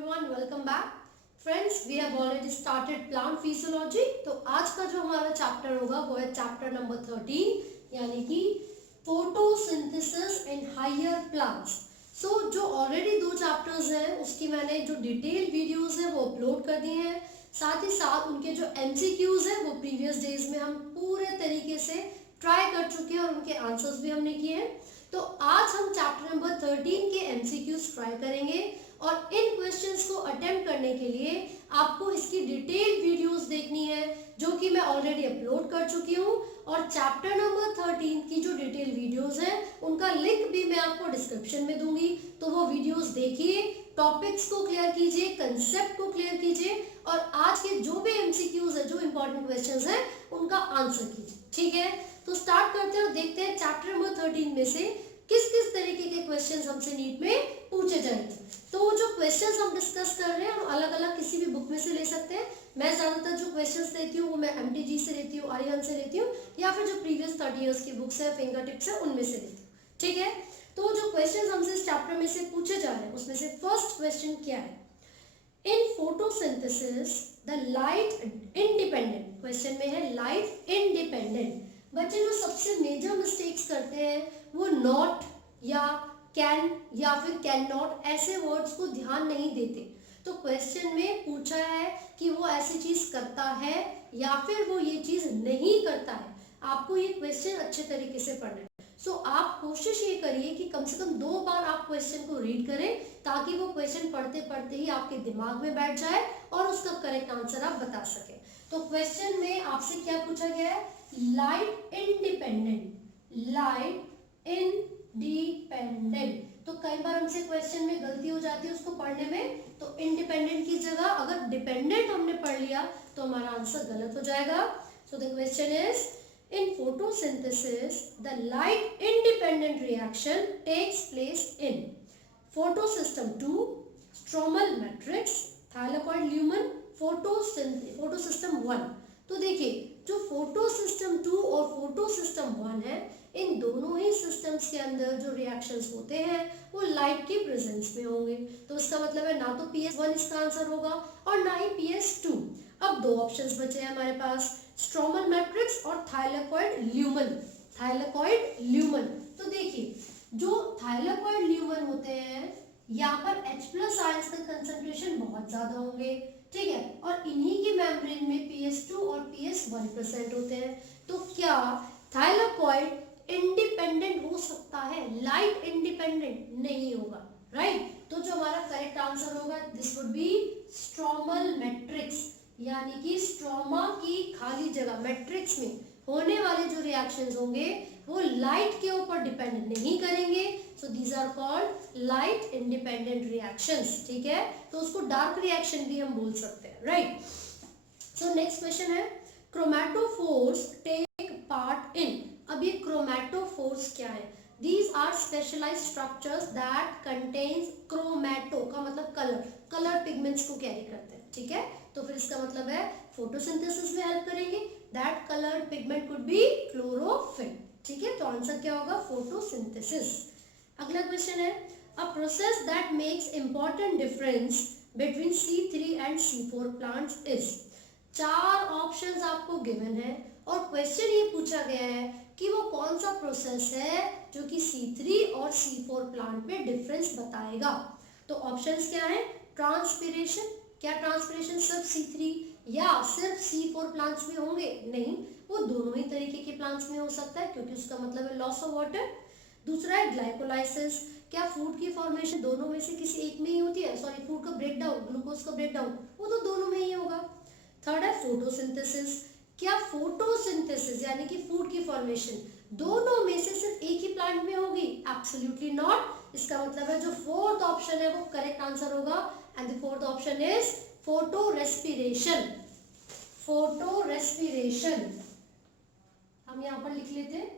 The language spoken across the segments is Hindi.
everyone, welcome back. Friends, we have already started plant physiology. तो आज का जो हमारा चैप्टर होगा वो है चैप्टर नंबर 13 यानी कि फोटोसिंथेसिस इन हायर प्लांट्स. जो ऑलरेडी दो चैप्टर्स हैं उसकी मैंने जो डिटेल वीडियोस है वो अपलोड कर दिए हैं. साथ ही साथ उनके जो MCQs है वो प्रीवियस डेज में हम पूरे तरीके से ट्राई कर चुके हैं और उनके आंसर्स भी हमने किए हैं. तो आज हम चैप्टर नंबर 13 के MCQs ट्राई करेंगे और इन क्वेश्चंस को अटेम्प्ट करने के लिए आपको इसकी डिटेल वीडियोस देखनी है जो कि मैं ऑलरेडी अपलोड कर चुकी हूँ. और चैप्टर नंबर 13 की जो डिटेल वीडियोस हैं उनका लिंक भी मैं आपको डिस्क्रिप्शन में दूंगी. तो वो वीडियोस देखिए, टॉपिक्स को क्लियर कीजिए, कंसेप्ट को क्लियर कीजिए और आज के जो भी MCQs है, जो इंपॉर्टेंट क्वेश्चंस हैं उनका आंसर कीजिए. ठीक है, तो स्टार्ट करते हैं और देखते हैं चैप्टर नंबर 13 में से किस किस तरीके के क्वेश्चंस हमसे नीट में पूछे जाएंगे. तो जो क्वेश्चंस हम डिस्कस कर रहे हैं हम अलग अलग किसी भी बुक में से ले सकते हैं. मैं ज्यादातर जो क्वेश्चंस लेती हूँ वो मैं MTG से लेती हूँ, आर्यन से लेती हूँ या फिर जो प्रीवियस 30 इयर्स की बुक्स है, फिंगर टिप्स है, उनमें से लेती हूँ. ठीक है, तो जो क्वेश्चंस हमसे इस चैप्टर में से पूछे जा रहे हैं उसमें से फर्स्ट क्वेश्चन क्या है. In photosynthesis the light independent, question में है लाइट इंडिपेंडेंट. बच्चे जो सबसे मेजर मिस्टेक्स करते हैं वो नॉट या कैन या फिर कैन नॉट ऐसे वर्ड्स को ध्यान नहीं देते. तो क्वेश्चन में पूछा है कि वो ऐसी चीज करता है या फिर वो ये चीज नहीं करता है. आपको ये क्वेश्चन अच्छे तरीके से पढ़ना है. सो आप कोशिश ये करिए कि कम से कम 2 बार आप क्वेश्चन को रीड करें ताकि वो क्वेश्चन पढ़ते पढ़ते ही आपके दिमाग में बैठ जाए और उसका करेक्ट आंसर आप बता सकें. तो क्वेश्चन में आपसे क्या पूछा गया है, लाइट इंडिपेंडेंट, लाइट इंडिपेंडेंट. तो कई बार हमसे क्वेश्चन में गलती हो जाती है उसको पढ़ने में. तो इंडिपेंडेंट की जगह अगर डिपेंडेंट हमने पढ़ लिया तो हमारा आंसर गलत हो जाएगा. So the question is, in photosynthesis the light independent reaction takes place in photosystem 2, stromal matrix, thylakoid lumen, photosystem 1. तो देखिए जो फोटोसिस्टम 2 और फोटोसिस्टम 1 है इन दोनों ही सिस्टम्स के अंदर जो रिएक्शंस होते हैं वो लाइट के प्रेजेंस में होंगे. तो इसका मतलब है ना तो PS1 इसका आंसर होगा और ना ही PS2. अब 2 ऑप्शंस बचे हैं हमारे पास, स्ट्रोमल मैट्रिक्स और थाइलेकोइड ल्यूमन. थाइलेकोइड ल्यूमन, तो देखिए जो थाइलेकोइड ल्यूमन होते हैं यहाँ पर H+ आयंस का कंसंट्रेशन बहुत ज्यादा होंगे. ठीक है, और इन्हीं की मेम्ब्रेन में PS2 और PS1 प्रेजेंट होते हैं. तो क्या थाइलेकोइड इंडिपेंडेंट हो सकता है? लाइट इंडिपेंडेंट नहीं होगा. राइट, तो जो हमारा करेक्ट आंसर होगा this would be stromal matrix, यानी कि स्ट्रोमा की खाली जगह मैट्रिक्स में होने वाले जो रिएक्शंस होंगे वो लाइट के ऊपर डिपेंड नहीं करेंगे. So these are called light independent reactions. ठीक है, तो उसको डार्क रिएक्शन भी हम बोल सकते हैं. राइट, सो नेक्स्ट क्वेश्चन है, क्रोमैटोफोर्स टेक पार्ट इन. अब ये क्रोमैटोफोर्स क्या है? These are specialized structures that contains chromato का मतलब कलर पिगमेंट्स को कैरी करते हैं. ठीक है, तो फिर इसका मतलब है फोटोसिंथेसिस में हेल्प करेंगे. That colour pigment could be chlorophyll. ठीक है, तो आंसर क्या होगा, फोटोसिंथेसिस. अगला क्वेश्चन है, a process that makes important difference between C3 and C4 plants is. 4 options आपको गिवन है और क्वेश्चन ये पूछा गया है कि वो कौन सा प्रोसेस है जो कि C3 और C4 प्लांट में डिफरेंस बताएगा. तो ऑप्शंस क्या है, ट्रांसपिरेशन. क्या ट्रांसपिरेशन सिर्फ C3 या सिर्फ C4 प्लांट्स में होंगे? नहीं, वो दोनों ही तरीके के प्लांट्स में हो सकता है क्योंकि उसका मतलब है लॉस ऑफ वाटर. दूसरा है ग्लाइकोलाइसिस. क्या फूड की फॉर्मेशन दोनों में से किसी एक में ही होती है? सॉरी, फूड का ब्रेकडाउन, ग्लूकोज का ब्रेकडाउन, वो तो दोनों में ही होगा. थर्ड है फोटोसिंथेसिस. क्या फोटोसिंथेसिस यानी कि फूड की फॉर्मेशन दोनों में से सिर्फ एक ही प्लांट में होगी? Absolutely not. इसका मतलब है जो फोर्थ ऑप्शन है वो करेक्ट आंसर होगा and the fourth option is photo respiration. Photo respiration हम यहाँ पर लिख लेते हैं.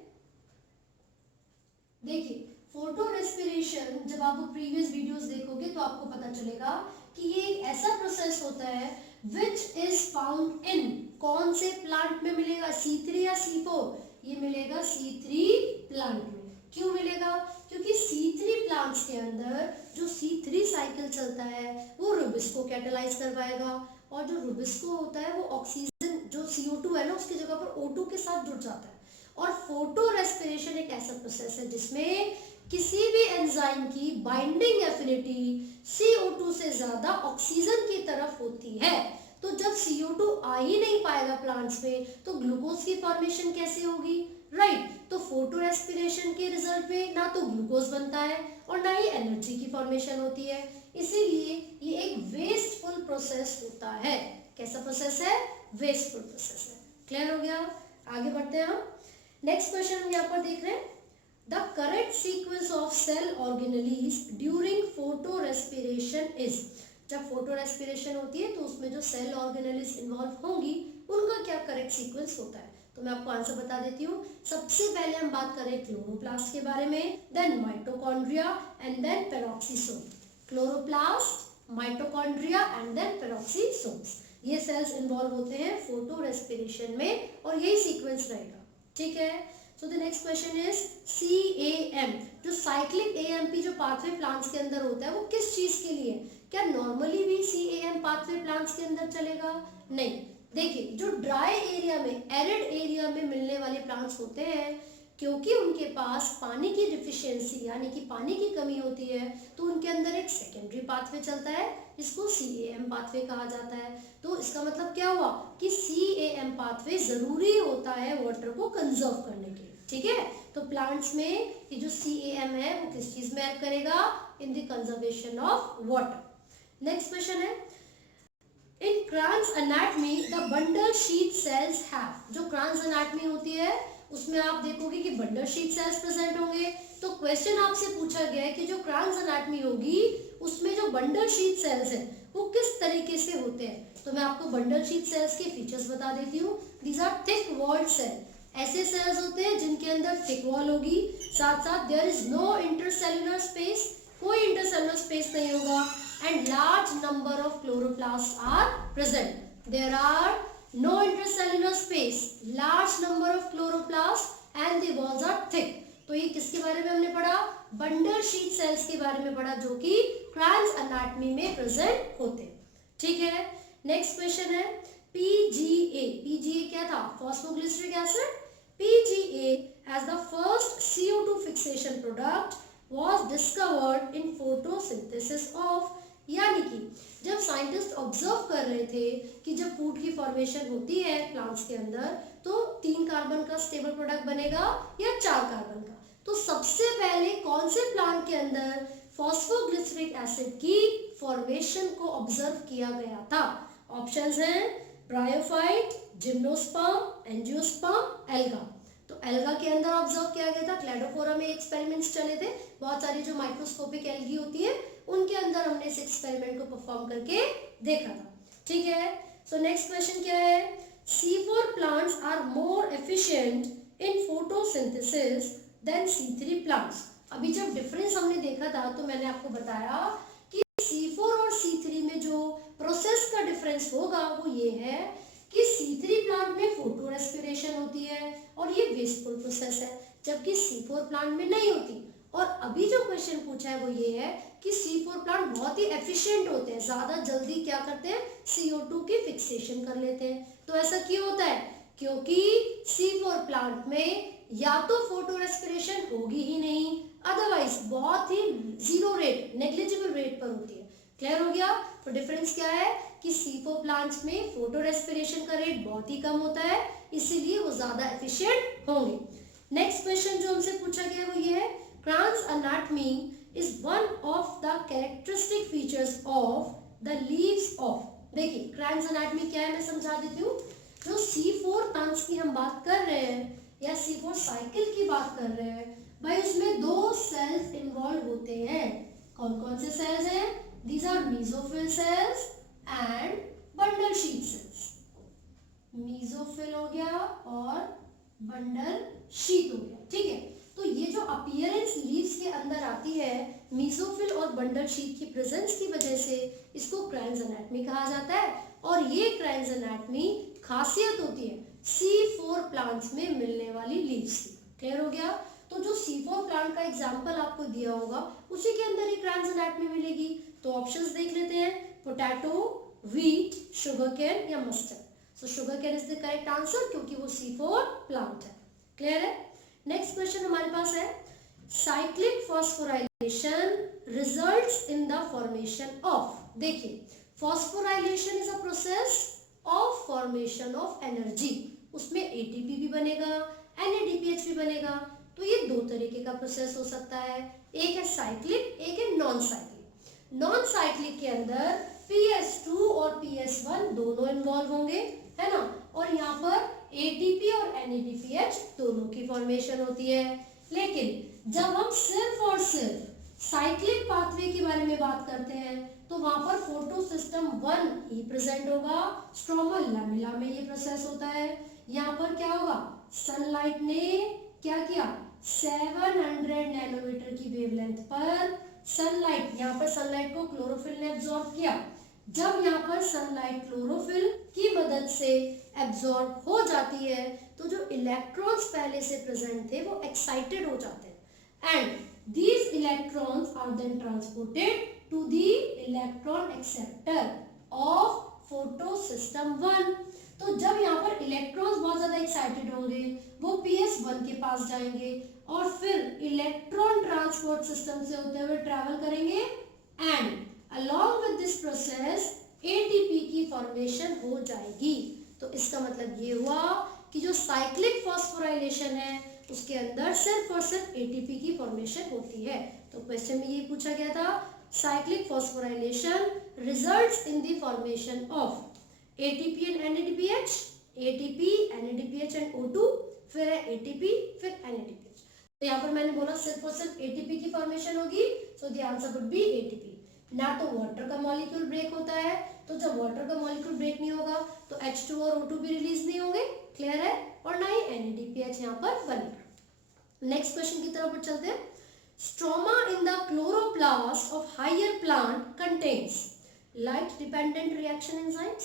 देखिए फोटो रेस्पिरेशन जब आप प्रीवियस वीडियोस देखोगे तो आपको पता चलेगा कि ये एक ऐसा प्रोसेस होता है विच इज फाउंड इन, कौन से प्लांट में मिलेगा, C3 या C4? ये मिलेगा C3 प्लांट में. क्यों मिलेगा? क्योंकि C3 प्लांट्स के अंदर जो C3 साइकिल चलता है वो रुबिस्को कैटालाइज करवाएगा, और जो रुबिस्को होता है वो ऑक्सीजन जो CO2 है ना उसकी जगह पर O2 के साथ जुड़ जाता है। और फोटो रेस्पिरेशन एक ऐसा प्रोसेस है जिसमें किसी भी एंजाइम की बाइंडिंग एफिनिटी CO2 से ज्यादा ऑक्सीजन की तरफ होती है। तो जब CO2 आ ही नहीं पाएगा प्लांट्स में तो ग्लूकोज की फॉर्मेशन कैसे होगी, राइट। तो फोटो रेस्पिरेशन के रिजल्ट में ना तो ग्लूकोज बनता है और ना ही एनर्जी की फॉर्मेशन होती है, इसीलिए ये एक वेस्टफुल प्रोसेस होता है। कैसा प्रोसेस है, वेस्टफुल प्रोसेस है। क्लियर हो गया, आगे बढ़ते हैं हम। नेक्स्ट क्वेश्चन हम यहाँ पर देख रहे हैं, the correct sequence of cell organelles during photo respiration is. जब फोटो रेस्पिरेशन होती है तो उसमें जो सेल ऑर्गेनेलीज इन्वॉल्व होंगी उनका क्या करेक्ट सीक्वेंस होता है। तो मैं आपको आंसर बता देती हूँ। सबसे पहले हम बात करें क्लोरोप्लास्ट के बारे में, then mitochondria and then peroxisome. Chloroplast, mitochondria and then peroxisomes, ये सेल्स इन्वॉल्व होते हैं फोटो रेस्पिरेशन में और यही सीक्वेंस रहेगा, ठीक है। So the next question is CAM, जो साइक्लिक AMP जो पाथवे प्लांट्स के अंदर होता है वो किस चीज के लिए, क्या नॉर्मली भी CAM पाथवे प्लांट्स के अंदर चलेगा, नहीं। देखिए जो ड्राई एरिया में, एरिड एरिया में मिलने वाले प्लांट्स होते हैं, क्योंकि उनके पास पानी की डिफिशियंसी यानी कि पानी की कमी होती है, तो उनके अंदर एक सेकेंडरी पाथवे चलता है जिसको CAM पाथवे कहा जाता है। तो इसका मतलब क्या हुआ कि CAM पाथवे जरूरी होता है वाटर को कंजर्व करने के लिए, ठीक है। तो प्लांट्स में ये जो CAM है वो किस चीज में हेल्प करेगा, in the conservation of water. Next question है, इन Kranz anatomy the bundle sheath cells have। जो Kranz anatomy होती है उसमें आप देखोगे कि बंडल शीट सेल्स प्रेजेंट होंगे। तो क्वेश्चन आपसे पूछा गया है कि जो Kranz anatomy होगी उसमें जो बंडल शीट सेल्स है वो किस तरीके से होते हैं। तो मैं आपको बंडल शीट सेल्स के फीचर्स बता देती हूँ। These are thick walled cell, ऐसे सेल्स होते हैं जिनके अंदर थिक वॉल होगी, साथ साथ there is no intercellular space, कोई इंटरसेल्युलर स्पेस नहीं होगा, and large number of chloroplasts are present. There are no intercellular space, large number of chloroplasts and the walls are thick. तो ये किसके बारे में हमने पढ़ा, बंडल शीट सेल्स के बारे में पढ़ा जो कि Kranz anatomy में प्रेजेंट होते हैं, ठीक है। नेक्स्ट क्वेश्चन है PGA क्या था, phosphoglyceric acid. PGA as the first CO2 fixation product was discovered in photosynthesis of, यानी कि जब साइंटिस्ट ऑब्जर्व कर रहे थे कि जब फूड की फॉर्मेशन होती है प्लांट्स के अंदर तो 3 कार्बन का स्टेबल प्रोडक्ट बनेगा या 4 कार्बन का, तो सबसे पहले कौन से प्लांट के अंदर फॉस्फोग्लिसरिक एसिड की फॉर्मेशन को ऑब्जर्व किया गया था। ऑप्शंस हैं ब्रायोफाइट, जिम्नोस्पर्म, एंजियोस्पर्म, एल्गा। तो एल्गा के अंदर ऑब्जर्व किया गया था, क्लेडोफोरा में एक्सपेरिमेंट्स चले थे, बहुत सारी जो माइक्रोस्कोपिक एल्गी होती है उनके अंदर हमने इस एक्सपेरिमेंट को परफॉर्म करके देखा था, ठीक है। सो नेक्स्ट क्वेश्चन क्या है, C4 plants are more efficient in photosynthesis than C3 plants. अभी जब डिफरेंस हमने देखा था तो मैंने आपको बताया कि C4 और C3 में जो प्रोसेस का डिफरेंस होगा वो ये है कि C3 प्लांट में फोटो रेस्पिरेशन होती है और ये वेस्टफुल प्रोसेस है, जबकि C4 प्लांट में नहीं होती। और अभी जो क्वेश्चन पूछा है वो ये है कि C4 प्लांट बहुत ही एफिशिएंट होते हैं, ज्यादा जल्दी क्या करते हैं, CO2 की फिक्सेशन कर लेते हैं। तो ऐसा क्यों होता है, क्योंकि C4 प्लांट में या तो फोटो रेस्पिरेशन होगी ही नहीं, अदरवाइज बहुत ही जीरो रेट, नेग्लिजिबल रेट पर होती है। क्लियर हो गया। तो डिफरेंस क्या है कि C4 प्लांट्स में फोटो रेस्पिरेशन का रेट बहुत ही कम होता है, इसीलिए वो ज्यादा एफिशिएंट होंगे। नेक्स्ट क्वेश्चन जो हमसे पूछा गया वो ये है, Kranz anatomy is one of the characteristic features of the leaves of। देखिए Kranz anatomy क्या है मैं समझा देती हूँ। जो C4 प्लांट्स की हम बात कर रहे हैं या C4 साइकिल की बात कर रहे हैं भाई, उसमें 2 सेल्स इन्वॉल्व होते हैं। कौन कौन से सेल्स हैं, these are mesophyll cells and bundle sheath cells। Mesophyll हो गया और बंडल शीट हो गया, ठीक है। तो ये जो अपीयरेंस लीव्स के अंदर आती है मेसोफिल और बंडल शीट की प्रेजेंस की वजह से, इसको Kranz anatomy कहा जाता है। और ये Kranz anatomy खासियत होती है C4 प्लांट्स में मिलने वाली लीव्स की। क्लियर हो गया। तो जो C4 प्लांट का एग्जाम्पल आपको दिया होगा उसी के अंदर ही ट्रांस एनाटॉमी मिलेगी। तो ऑप्शंस देख लेते हैं, पोटैटो, व्हीट, शुगर केन या mustard. So sugarcane is the correct answer क्योंकि वो C4 प्लांट है। क्लियर है? नेक्स्ट क्वेश्चन हमारे पास है, cyclic phosphorylation results in the formation of. देखिए, phosphorylation is a process of formation of energy. उसमें एटीपी भी बनेगा, NADPH भी बनेगा। तो ये दो तरीके का प्रोसेस हो सकता है, एक है साइक्लिक, एक है नॉन साइक्लिक। नॉन साइक्लिक के अंदर PS2 और PS1 दोनों इन्वॉल्व होंगे, है ना, और यहाँ पर ATP और NADPH दोनों की फॉर्मेशन होती है। लेकिन जब हम सिर्फ और सिर्फ साइक्लिक पाथवे के बारे में बात करते हैं तो वहां पर फोटोसिस्टम 1 ही प्रेजेंट होगा, स्ट्रोमा लैमेला में ये प्रोसेस होता है। यहाँ पर क्या होगा, सनलाइट ने क्या किया, 700 नैनोमीटर की वेवलेंथ पर सनलाइट, यहाँ पर सनलाइट को क्लोरोफिल ने एब्जॉर्ब किया। जब यहाँ पर सनलाइट क्लोरोफिल की मदद से एब्जॉर्ब हो जाती है तो जो इलेक्ट्रॉन्स पहले से प्रेजेंट थे वो एक्साइटेड हो जाते हैं and these electrons are then transported to the electron acceptor of photosystem 1। तो जब यहाँ पर इलेक्ट्रॉन्स बहुत ज्यादा एक्साइटेड होंगे वो PS1 के पास जाएंगे और फिर इलेक्ट्रॉन ट्रांसपोर्ट सिस्टम से होते हुए ट्रैवल करेंगे and along with this process ATP की फॉर्मेशन हो जाएगी। तो इसका मतलब ये हुआ कि जो साइक्लिक फॉस्फोराइलेशन है उसके अंदर सिर्फ और सिर्फ ATP की फॉर्मेशन होती है। तो क्वेश्चन में ये पूछा गया था, cyclic phosphorylation results in the formation of ATP and NADPH, ATP, NADPH and O2, फिर है ATP, फिर NADPH। तो यहाँ पर मैंने बोला सिर्फ और सिर्फ ATP की फॉर्मेशन होगी, सो the answer would B ATP। ना तो वाटर का मॉलिक्यूल ब्रेक होता है, तो जब वाटर का मॉलिक्यूल ब्रेक नहीं होगा तो H2 और O2 भी रिलीज नहीं होंगे, क्लियर है, और ना ही NADPH यहाँ पर बनेगा। नेक्स्ट क्वेश्चन की तरफ चलते हैं। Stroma in the chloroplast of higher plant contains light dependent reaction enzymes,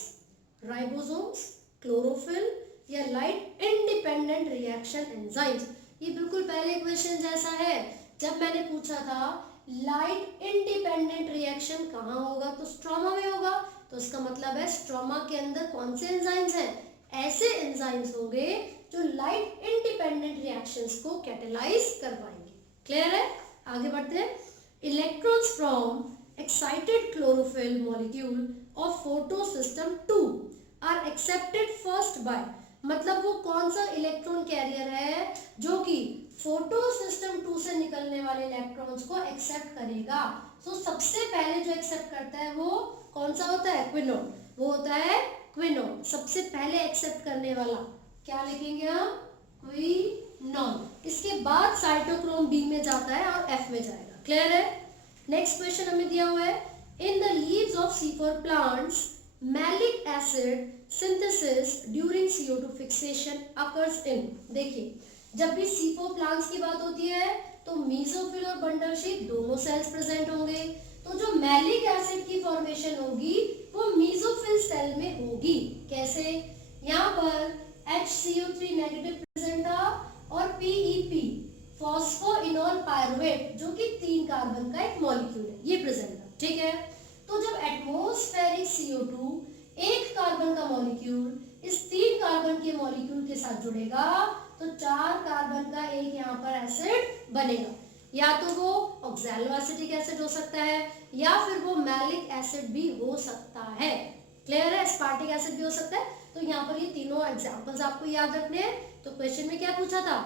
ribosomes, chlorophyll या लाइट इंडिपेंडेंट रिएक्शन एंजाइम्स। ये बिल्कुल पहले क्वेश्चन जैसा है जब मैंने पूछा था लाइट इंडिपेंडेंट रिएक्शन कहाँ होगा, तो स्ट्रोमा में होगा। तो इसका मतलब है स्ट्रोमा के अंदर कौन से एंजाइम्स हैं, ऐसे एंजाइम्स होंगे जो लाइट इंडिपेंडेंट रिएक्शंस को कैटेलाइज करवाएंगे। क्लियर है? आगे बढ़ते हैं। Electrons from excited chlorophyll molecule of photosystem 2 are accepted first by, मतलब वो कौन सा इलेक्ट्रॉन कैरियर है जो कि फोटोसिस्टम 2 से निकलने वाले इलेक्ट्रॉन्स को एक्सेप्ट करेगा। सो सबसे पहले जो एक्सेप्ट करता है वो कौन सा होता है, क्विनोन, वो होता है क्विनोन, सबसे पहले एक्सेप्ट करने वाला। क्या लिखेंगे हम, क्विनोन। इसके बाद साइटोक्रोम बी में जाता है और F में जाएगा। क्लियर है? नेक्स्ट क्वेश्चन हमें दिया हुआ है, in the leaves of C4 plants malic acid synthesis during CO2 fixation occurs in. देखिए, जब भी C4 प्लांट्स की बात होती है तो मीसोफिल और बंडल शीट दोनों सेल्स प्रेजेंट होंगे। तो जो मैलिक एसिड की फॉर्मेशन होगी वो मीसोफिल सेल में होगी। कैसे? यहाँ पर HCO3 नेगेटिव प्रेजेंट था और PEP फॉस्फोइनोल पायरुवेट जो कि 3 कार्बन का एक मॉलिक्यूल है, ये प्रेजेंट था। ठीक है, तो जब एटमॉस्फेरिक CO2 1 कार्बन का मॉलिक्यूल इस 3 कार्बन के मॉलिक्यूल के साथ जुड़ेगा तो 4 कार्बन का एक यहाँ पर एसिड बनेगा। या तो वो ऑक्सैलोएसिटिक एसिड हो सकता है या फिर वो मैलिक एसिड भी हो सकता है। क्लियर है? एस्पार्टिक एसिड भी हो सकता है। तो यहाँ पर ये तीनों एग्जांपल्स आपको याद रखने हैं। तो क्वेश्चन में क्या पूछा था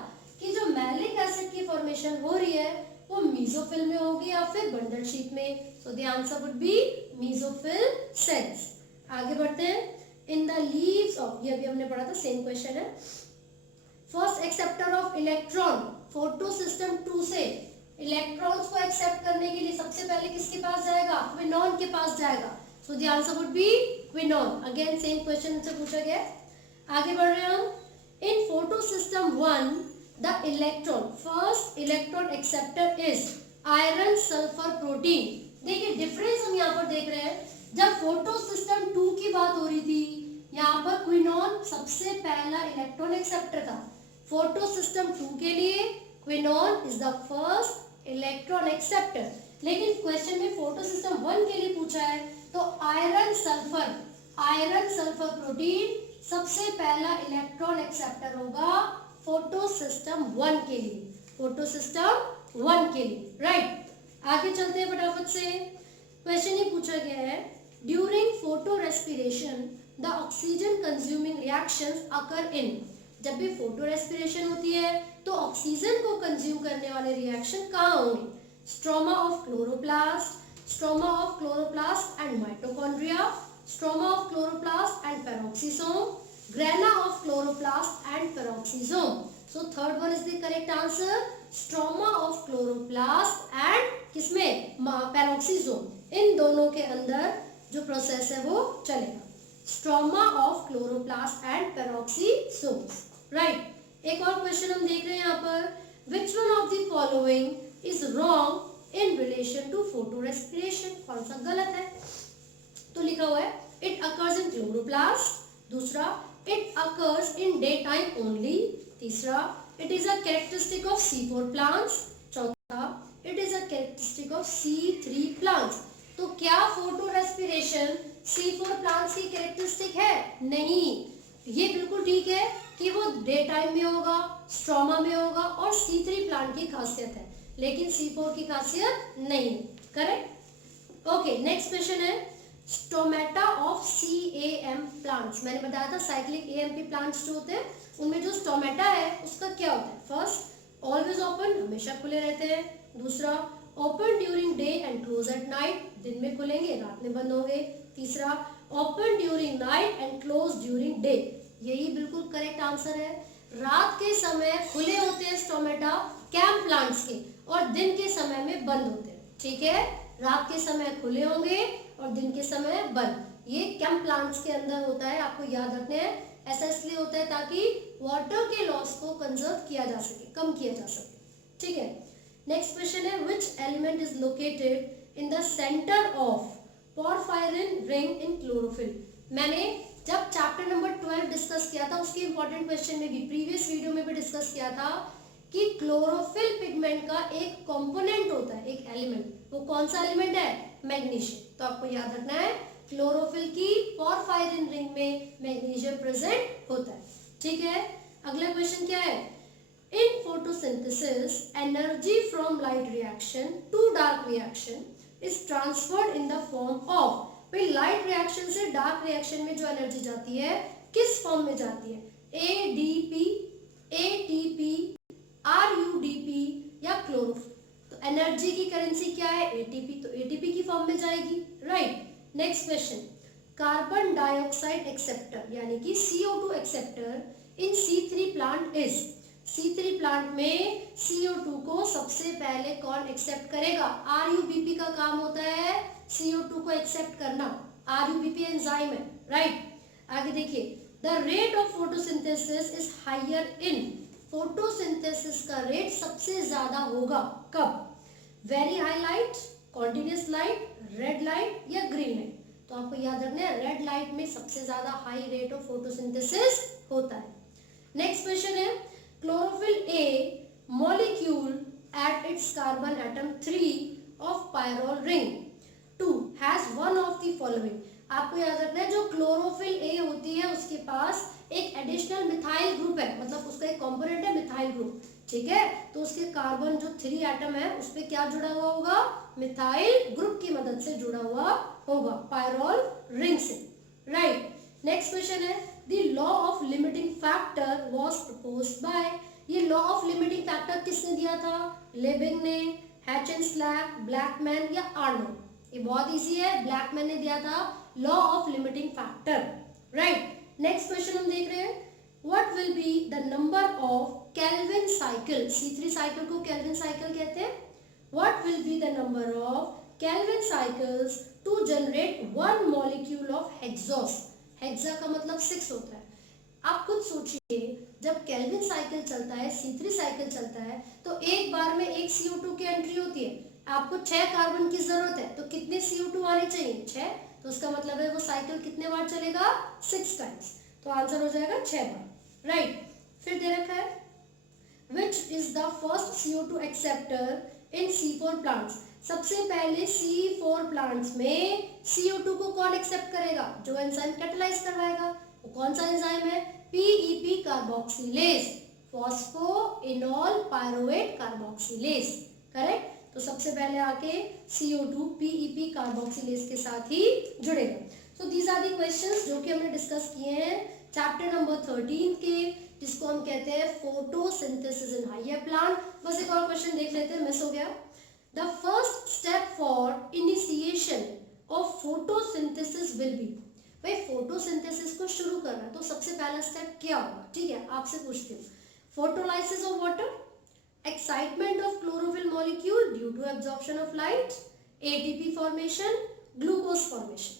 कि जो मैलिक एसिड की फॉर्मेशन हो रही है वो मीसोफिल में होगी या फिर बंडल शीट में। So the answer would be mesophyll cells. आगे बढ़ते हैं। इन द लीव्स ऑफ, ये अभी हमने पढ़ा था, सेम क्वेश्चन है। First acceptor of electron photosystem 2 से इलेक्ट्रॉन्स को एक्सेप्ट करने के लिए सबसे पहले किसके पास जाएगा, क्विनोन के पास जाएगा। So the answer would be quinone. Again same question से पूछा गया। आगे बढ़ रहे हैं हम। In photosystem 1 the electron first electron acceptor is iron sulphur protein. देखिए डिफरेंस हम यहाँ पर देख रहे हैं। जब फोटोसिस्टम 2 की बात हो रही थी यहाँ पर क्विनोन सबसे पहला इलेक्ट्रॉन एक्सेप्टर था। फोटोसिस्टम 2 के लिए quinone is the first electron acceptor. लेकिन क्वेश्चन में फोटो सिस्टम 1 के लिए पूछा है, तो आयरन सल्फर प्रोटीन सबसे पहला इलेक्ट्रॉन एक्सेप्टर होगा फोटो सिस्टम 1 के लिए, फोटो सिस्टम 1 के लिए, राइट। आगे चलते हैं फटाफट से। क्वेश्चन ये पूछा गया है, during photo respiration the oxygen consuming reactions occur in. जब भी फोटो रेस्पिरेशन होती है तो ऑक्सीजन को कंज्यूम करने वाले रिएक्शन कहाँ होंगे? Stroma of chloroplast and mitochondria, stroma of chloroplast and peroxisome, grana of chloroplast and peroxisome. So third one is the correct answer, stroma of chloroplast and किसमें? पेरोक्सिसोम। इन दोनों के अंदर जो प्रोसेस है वो चलेगा, stroma of chloroplast and peroxisome, right. एक और क्वेश्चन हम देख रहे हैं यहाँ पर, which one of the following is wrong in relation to photorespiration? कौन सा गलत है? तो लिखा हुआ है इट अकर्स इन क्लोरोप्लास्ट, दूसरा it occurs in day time only, तीसरा it is a characteristic of C4 plants, चौथा it is a characteristic of C3 plants. तो क्या फोटो रेस्पिरेशन C4 प्लांट्स की कैरेक्टरिस्टिक है? नहीं, ये बिल्कुल ठीक है कि वो डे टाइम में होगा, स्ट्रोमा में होगा और C3 प्लांट की खासियत है, लेकिन C4 की खासियत नहीं है, करेक्ट। ओके, नेक्स्ट क्वेश्चन है, स्टोमेटा ऑफ CAM प्लांट्स। मैंने बताया था साइक्लिक AMP प्लांट्स जो होते हैं उनमें जो स्टोमेटा है उसका क्या होता है? फर्स्ट, ऑलवेज ओपन, हमेशा खुले रहते हैं, दूसरा open during day and close at night, दिन में खुलेंगे रात में बंद होंगे, तीसरा open during night and close during day. यही बिल्कुल करेक्ट आंसर है, रात के समय खुले होते हैं स्टोमेटा कैम प्लांट्स के और दिन के समय में बंद होते हैं, ठीक है। रात के समय खुले होंगे और दिन के समय बंद, ये कैम प्लांट्स के अंदर होता है, आपको याद रखना है। ऐसा इसलिए होता है ताकि वाटर के लॉस को कंजर्व किया जा सके, कम किया जा सके, ठीक है। नेक्स्ट क्वेश्चन है, which element is located in the centre of porphyrin ring in chlorophyll? मैंने जब चैप्टर नंबर 12 डिस्कस किया था उसके इंपॉर्टेंट क्वेश्चन में भी, प्रीवियस वीडियो में भी डिस्कस किया था कि क्लोरोफिल पिगमेंट का एक कंपोनेंट होता है, एक एलिमेंट, वो कौन सा एलिमेंट है? मैग्नीशियम। तो आपको याद रखना है क्लोरोफिल की पोरफायरिन रिंग में मैग्नीशियम प्रेजेंट होता है, ठीक है। अगला क्वेश्चन क्या है, in photosynthesis energy from light reaction to dark reaction is transferred in the form of. भाई लाइट रिएक्शन से डार्क रिएक्शन में जो एनर्जी जाती है किस फॉर्म में जाती है? ADP, ATP, RUDP या क्लोरोफिल? तो एनर्जी की करेंसी क्या है? ATP, तो ATP की फॉर्म में जाएगी, right. Next question, carbon dioxide acceptor यानी कि CO2 acceptor in C3 plant is. C3 plant में CO2 को सबसे पहले कौन एक्सेप्ट करेगा? RUBP का काम होता है CO2 को एक्सेप्ट करना, RUBP एंजाइम है, राइट। आगे देखिए, the rate of photosynthesis is higher in. Photosynthesis का रेट सबसे ज्यादा होगा कब? Very high light, continuous light, red light या ग्रीन लाइट? तो आपको याद रखना है रेड लाइट में सबसे ज्यादा हाई रेट ऑफ फोटोसिंथेसिस होता है। नेक्स्ट क्वेश्चन है, chlorophyll A molecule at its carbon atom 3 of pyrrole ring 2 has one of the following। आपको याद रखना है जो क्लोरोफिल A होती है उसके पास एक एडिशनल मिथाइल ग्रुप है, मतलब उसका एक कंपोनेंट है मिथाइल ग्रुप, ठीक है। तो उसके कार्बन जो 3 एटम है उस पे क्या जुड़ा हुआ होगा? मिथाइल ग्रुप की मदद से जुड़ा हुआ होगा पायरोल रिंग से, राइट। नेक्स्ट क्वेश्चन है, the law of limiting factor was proposed by. ये लॉ ऑफ लिमिटिंग फैक्टर किसने दिया था? लेबिंग ने, हैचेनस्लैक, ब्लैकमैन या आर्नोल्ड? ये बहुत इजी है, ब्लैकमैन ने दिया था law of limiting factor, right. Next question हम देख रहे हैं, what will be the number of Calvin cycle? C3 cycle को केल्विन साइकिल कहते हैं। What will be the number of Calvin cycles to generate one molecule of hexose? Hexa का मतलब 6 होता है। आप खुद सोचिए, जब केल्विन साइकिल चलता है, C3 साइकिल चलता है, तो एक बार में एक CO2 की एंट्री होती है, आपको 6 कार्बन की जरूरत है, तो कितने CO2 आने चाहिए? 6। तो उसका मतलब है वो साइकिल कितने बार चलेगा? 6 टाइम्स। तो आंसर हो जाएगा 6 बार, राइट। फिर दे रखा है Which is the first CO2 acceptor in C4 plants? सबसे पहले C4 प्लांट्स में CO2 को कौन एक्सेप्ट करेगा? जो एंजाइम कैटालाइज करवाएगा। वो कौन सा एंजाइम है? PEP carboxylase, phosphoenol pyruvate carboxylase. Correct. तो सबसे पहले आके CO2 PEP कार्बोक्सिलेज के साथ ही जुड़ेगा। So these are the questions जो कि हमने डिस्कस किए हैं चैप्टर नंबर 13 के, जिसको हम कहते हैं फोटोसिंथेसिस इन हायर प्लांट। बस एक और क्वेश्चन देख लेते हैं, मिस हो गया। The first step for initiation of photosynthesis will be. भाई फोटोसिंथेसिस को शुरू करना है तो सबसे पहला स्टेप क्या होगा? ठीक है, आपसे पूछती हूँ। Photolysis of water, excitement of chlorophyll molecule due to absorption of light, ATP formation, glucose formation.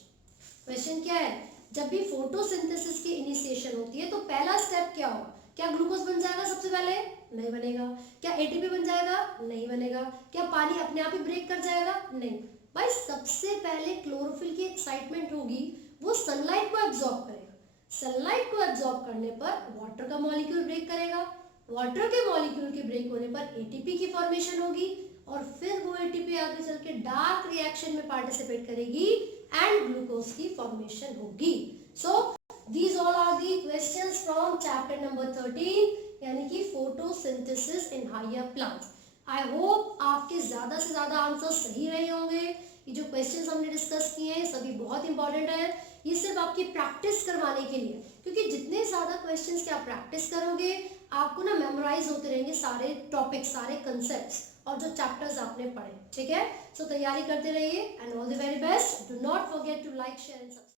Question क्या है? जब भी फोटोसिंथेसिस की इनिशिएशन होती है तो पहला स्टेप क्या होगा? क्या ग्लूकोज बन जाएगा सबसे पहले? नहीं बनेगा। क्या एटीपी बन जाएगा? नहीं बनेगा। क्या पानी अपने आप ही ब्रेक कर जाएगा? नहीं भाई, सबसे पहले क्लोरोफिल की एक्साइटमेंट होगी, वो सनलाइट को एब्जॉर्ब करेगा। सनलाइट को एब्जॉर्ब करने पर वाटर का मॉलिक्यूल ब्रेक करेगा। वाटर के मॉलिक्यूल के ब्रेक होने पर एटीपी की फॉर्मेशन होगी और फिर वो एटीपी आगे चल के डार्क रिएक्शन में पार्टिसिपेट करेगी एंड ग्लूकोज की फॉर्मेशन होगी। सो these all are the questions from chapter number 13 यानी कि photosynthesis in higher plants. I hope आपके ज़्यादा से ज़्यादा आंसर सही रहे होंगे। ये जो क्वेश्चंस हमने डिस्कस किए हैं सभी बहुत इंपॉर्टेंट है। ये सिर्फ आपकी प्रैक्टिस करवाने के लिए, क्योंकि जितने ज़्यादा क्वेश्चंस की आप प्रैक्टिस करोगे आपको ना मेमोराइज होते रहेंगे सारे टॉपिक्स, सारे कंसेप्ट्स और जो चैप्टर्स आपने पढ़े। ठीक है, सो तैयारी करते रहिए and all the very best. Do not forget to like, share and subscribe.